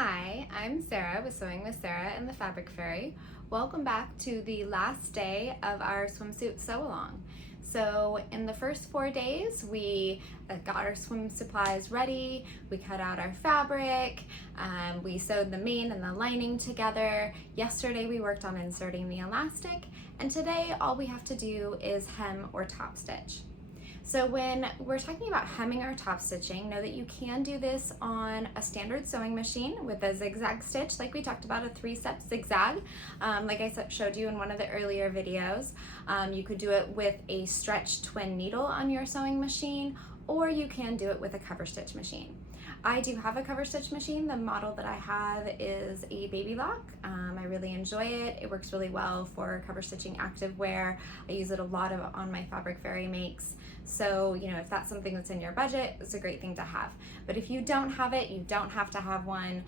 Hi, I'm Sarah with Sewing with Sarah and the Fabric Fairy. Welcome back to the last day of our swimsuit sew-along. So in the first 4 days, we got our swim supplies ready, we cut out our fabric, we sewed the main and the lining together. Yesterday we worked on inserting the elastic, and today all we have to do is hem or top stitch. So when we're talking about hemming or top stitching, know that you can do this on a standard sewing machine with a zigzag stitch, like we talked about, a 3-step zigzag, like I showed you in one of the earlier videos. You could do it with a stretch twin needle on your sewing machine, or you can do it with a cover stitch machine. I do have a cover stitch machine. The model that I have is a baby lock. I really enjoy it. It works really well for cover stitching active wear. I use it a lot on my Fabric Fairy makes. So, if that's something that's in your budget, it's a great thing to have. But if you don't have it, you don't have to have one.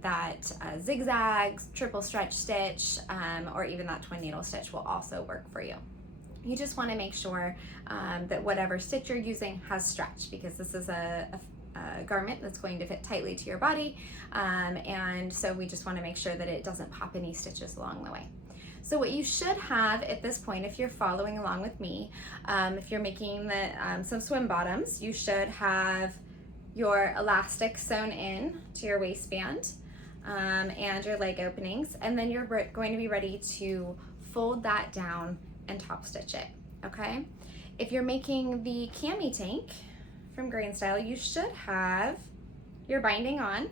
That zigzag, triple stretch stitch, or even that twin needle stitch will also work for you. You just want to make sure that whatever stitch you're using has stretch, because this is a garment that's going to fit tightly to your body, and so we just want to make sure that it doesn't pop any stitches along the way. So what you should have at this point, if you're following along with me, if you're making some swim bottoms, you should have your elastic sewn in to your waistband and your leg openings, and then you're going to be ready to fold that down and top stitch it, okay? If you're making the cami tank from Grain Style, you should have your binding on,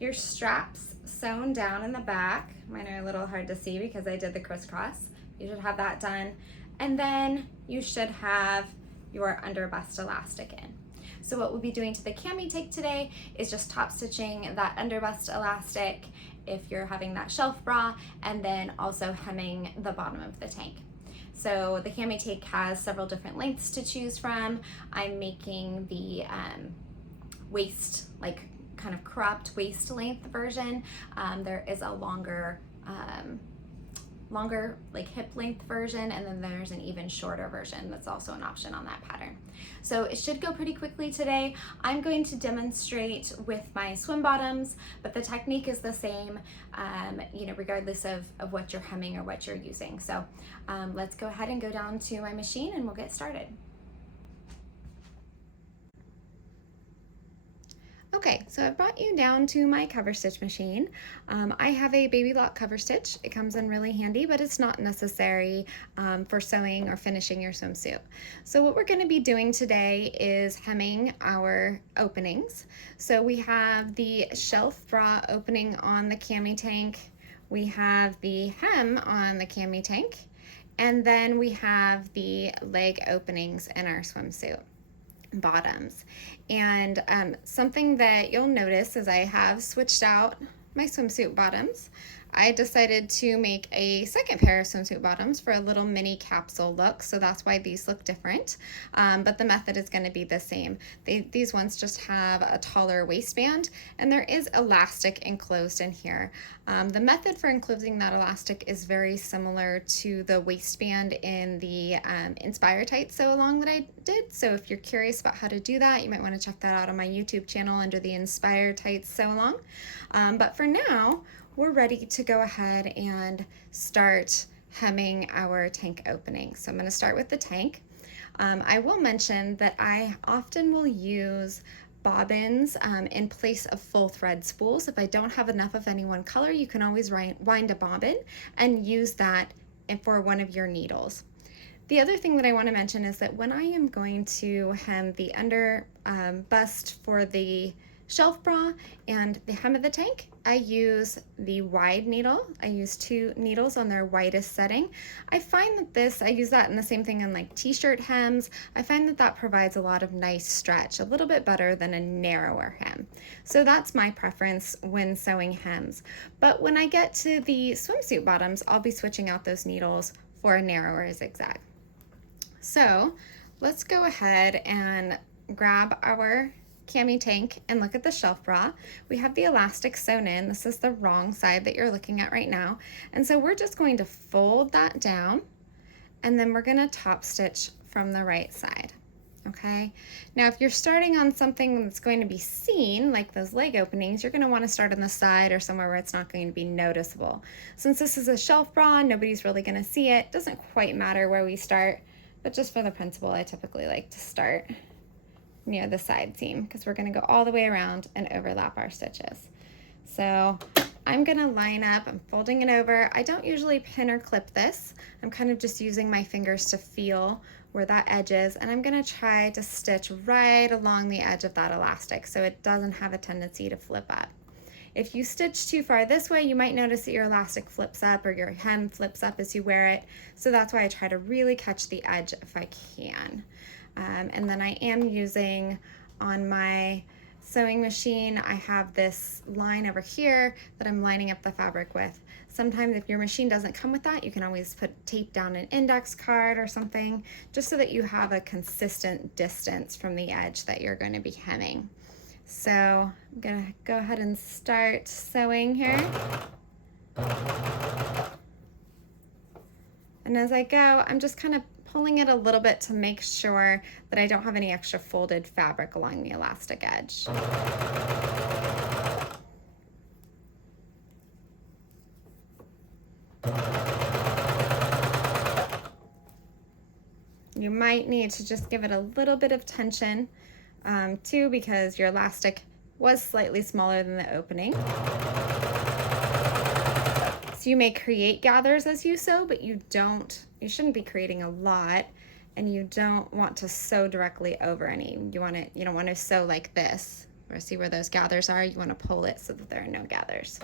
your straps sewn down in the back. Mine are a little hard to see because I did the crisscross. You should have that done. And then you should have your under bust elastic in. So what we'll be doing to the cami tank today is just top stitching that under bust elastic if you're having that shelf bra, and then also hemming the bottom of the tank. So the cami tank has several different lengths to choose from. I'm making the waist, like kind of cropped waist length version. There is a longer like hip length version, and then there's an even shorter version that's also an option on that pattern. So it should go pretty quickly today. I'm going to demonstrate with my swim bottoms, but the technique is the same, regardless of what you're hemming or what you're using. So let's go ahead and go down to my machine and we'll get started. Okay, so I've brought you down to my cover stitch machine. I have a baby lock cover stitch. It comes in really handy, but it's not necessary for sewing or finishing your swimsuit. So what we're going to be doing today is hemming our openings. So we have the shelf bra opening on the cami tank. We have the hem on the cami tank. And then we have the leg openings in our swimsuit bottoms. And something that you'll notice is I have switched out my swimsuit bottoms. I decided to make a second pair of swimsuit bottoms for a little mini capsule look, so that's why these look different, but the method is going to be the same. These ones just have a taller waistband, and there is elastic enclosed in here. The method for enclosing that elastic is very similar to the waistband in the Inspire Tights sew-along that I did, so if you're curious about how to do that, you might want to check that out on my YouTube channel under the Inspire Tights sew-along. But for now, we're ready to go ahead and start hemming our tank opening. So I'm going to start with the tank. I will mention that I often will use bobbins in place of full thread spools. If I don't have enough of any one color, you can always wind a bobbin and use that for one of your needles. The other thing that I want to mention is that when I am going to hem the under bust for the shelf bra and the hem of the tank, I use the wide needle. I use 2 needles on their widest setting. I find that I use that in the same thing in like t-shirt hems. I find that provides a lot of nice stretch, a little bit better than a narrower hem. So that's my preference when sewing hems. But when I get to the swimsuit bottoms, I'll be switching out those needles for a narrower zigzag. So let's go ahead and grab our cami tank and look at the shelf bra. We have the elastic sewn in. This is the wrong side that you're looking at right now. And so we're just going to fold that down, and then we're going to top stitch from the right side. Okay, now if you're starting on something that's going to be seen, like those leg openings, you're going to want to start on the side or somewhere where it's not going to be noticeable. Since this is a shelf bra, nobody's really going to see it. Doesn't quite matter where we start, but just for the principle, I typically like to start near the side seam because we're going to go all the way around and overlap our stitches. So I'm going to line up, I'm folding it over. I don't usually pin or clip this. I'm kind of just using my fingers to feel where that edge is, and I'm going to try to stitch right along the edge of that elastic so it doesn't have a tendency to flip up. If you stitch too far this way, you might notice that your elastic flips up or your hem flips up as you wear it, so that's why I try to really catch the edge if I can. And then I am using on my sewing machine, I have this line over here that I'm lining up the fabric with. Sometimes if your machine doesn't come with that, you can always tape down an index card or something, just so that you have a consistent distance from the edge that you're going to be hemming. So I'm going to go ahead and start sewing here. And as I go, I'm just kind of pulling it a little bit to make sure that I don't have any extra folded fabric along the elastic edge. You might need to just give it a little bit of tension too, because your elastic was slightly smaller than the opening. So you may create gathers as you sew, but you shouldn't be creating a lot, and you don't want to sew directly over any. You don't want to sew like this, or see where those gathers are. You want to pull it so that there are no gathers.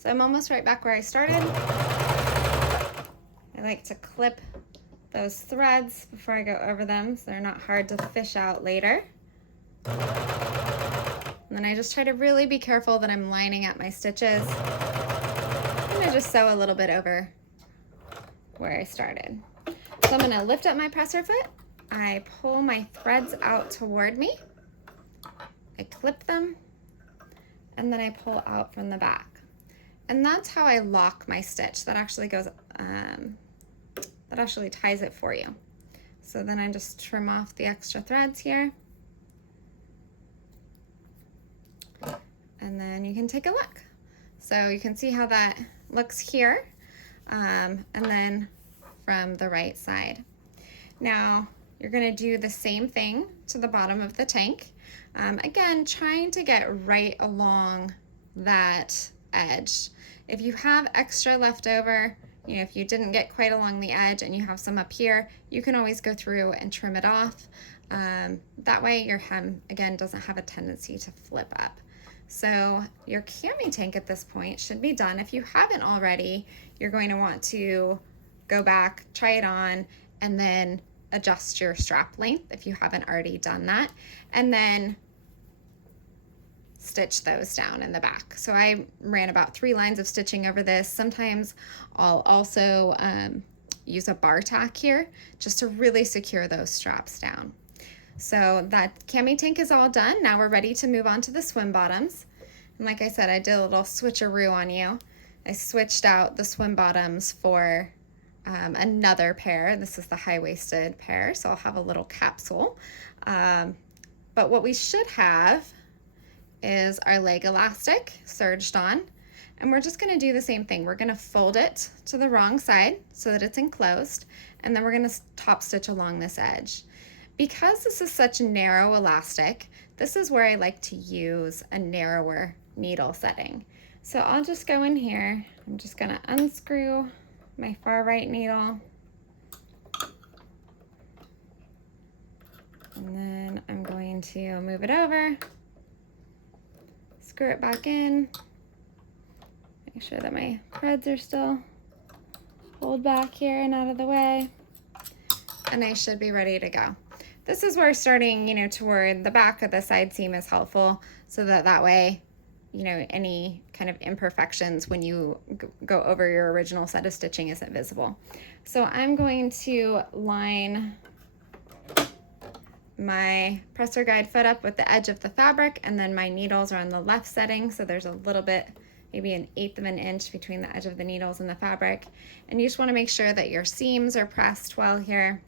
So I'm almost right back where I started. I like to clip those threads before I go over them so they're not hard to fish out later. And then I just try to really be careful that I'm lining up my stitches. I'm going to just sew a little bit over where I started. So I'm going to lift up my presser foot. I pull my threads out toward me. I clip them, and then I pull out from the back. And that's how I lock my stitch. That actually goes, that actually ties it for you. So then I just trim off the extra threads here. And then you can take a look. So you can see how that looks here. And then from the right side. Now you're gonna do the same thing to the bottom of the tank. Again, trying to get right along that edge. If you have extra left over, if you didn't get quite along the edge and you have some up here, you can always go through and trim it off. That way your hem, again, doesn't have a tendency to flip up. So your cami tank at this point should be done. If you haven't already, you're going to want to go back, try it on, and then adjust your strap length if you haven't already done that, and then stitch those down in the back. So I ran about 3 lines of stitching over this. Sometimes I'll also use a bar tack here just to really secure those straps down. So that cami tank is all done. Now we're ready to move on to the swim bottoms. And like I said, I did a little switcheroo on you. I switched out the swim bottoms for another pair. This is the high-waisted pair, so I'll have a little capsule. But what we should have is our leg elastic serged on, and we're just going to do the same thing. We're going to fold it to the wrong side so that it's enclosed, and then we're going to top stitch along this edge. Because this is such a narrow elastic, this is where I like to use a narrower needle setting. So I'll just go in here. I'm just going to unscrew my far right needle, and then I'm going to move it over, screw it back in, make sure that my threads are still pulled back here and out of the way, and I should be ready to go. this is where starting, toward the back of the side seam is helpful, so that way, any kind of imperfections when you go over your original set of stitching isn't visible. So I'm going to line my presser guide foot up with the edge of the fabric, and then my needles are on the left setting, so there's a little bit, maybe 1/8 of an inch between the edge of the needles and the fabric. And you just want to make sure that your seams are pressed well here.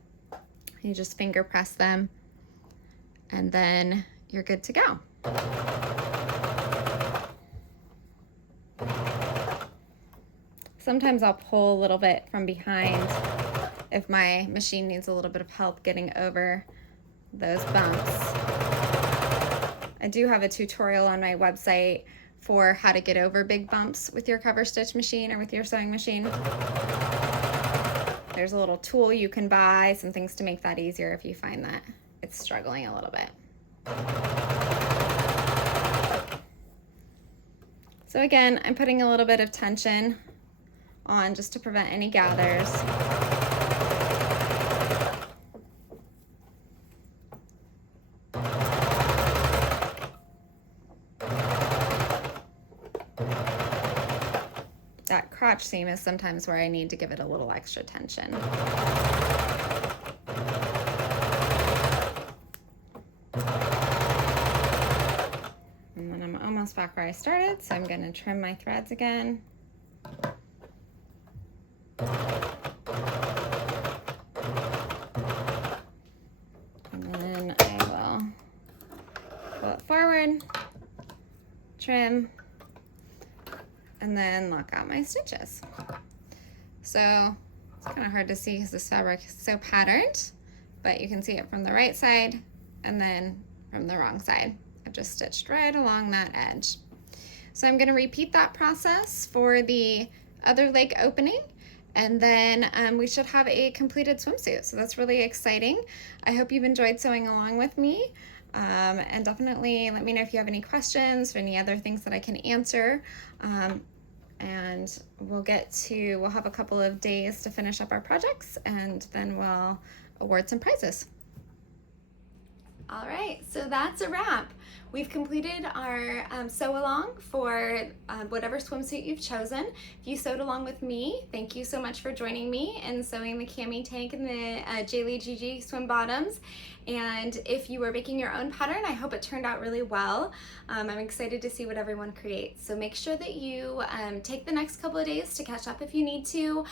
You just finger press them, and then you're good to go. Sometimes I'll pull a little bit from behind if my machine needs a little bit of help getting over those bumps. I do have a tutorial on my website for how to get over big bumps with your cover stitch machine or with your sewing machine. There's a little tool you can buy, some things to make that easier if you find that it's struggling a little bit. So again, I'm putting a little bit of tension on just to prevent any gathers. That crotch seam is sometimes where I need to give it a little extra tension. And then I'm almost back where I started, so I'm going to trim my threads again. And then I will pull it forward, trim, and then lock out my stitches. So it's kind of hard to see because this fabric is so patterned, but you can see it from the right side and then from the wrong side. I've just stitched right along that edge. So I'm going to repeat that process for the other leg opening, and then we should have a completed swimsuit. So that's really exciting. I hope you've enjoyed sewing along with me. And definitely let me know if you have any questions or any other things that I can answer. And we'll have a couple of days to finish up our projects, and then we'll award some prizes. All right, so that's a wrap. We've completed our sew along for whatever swimsuit you've chosen. If you sewed along with me, thank you so much for joining me in sewing the cami tank and the Jaylee Gigi swim bottoms. And if you were making your own pattern, I hope it turned out really well. I'm excited to see what everyone creates. So make sure that you take the next couple of days to catch up if you need to,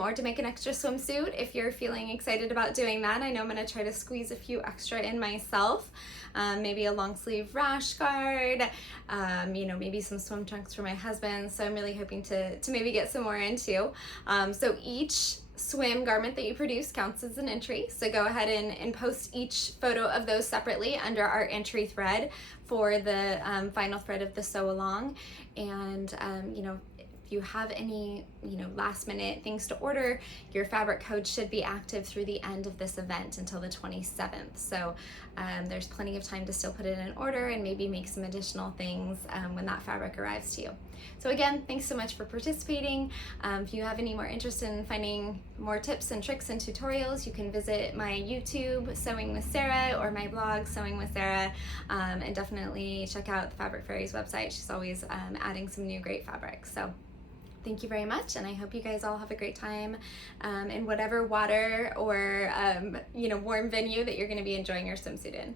or to make an extra swimsuit if you're feeling excited about doing that. I know I'm gonna try to squeeze a few extra in myself. Maybe a long sleeve rash guard, maybe some swim trunks for my husband. So I'm really hoping to maybe get some more in too. So each swim garment that you produce counts as an entry. So go ahead and post each photo of those separately under our entry thread for the final thread of the sew along. And if you have any last minute things to order, your fabric code should be active through the end of this event until the 27th. So there's plenty of time to still put in an order and maybe make some additional things when that fabric arrives to you. So again, thanks so much for participating. If you have any more interest in finding more tips and tricks and tutorials, you can visit my YouTube, Sewing with Sarah, or my blog, Sewing with Sarah, and definitely check out the Fabric Fairy's website. She's always adding some new great fabrics. So thank you very much, and I hope you guys all have a great time in whatever water or warm venue that you're going to be enjoying your swimsuit in.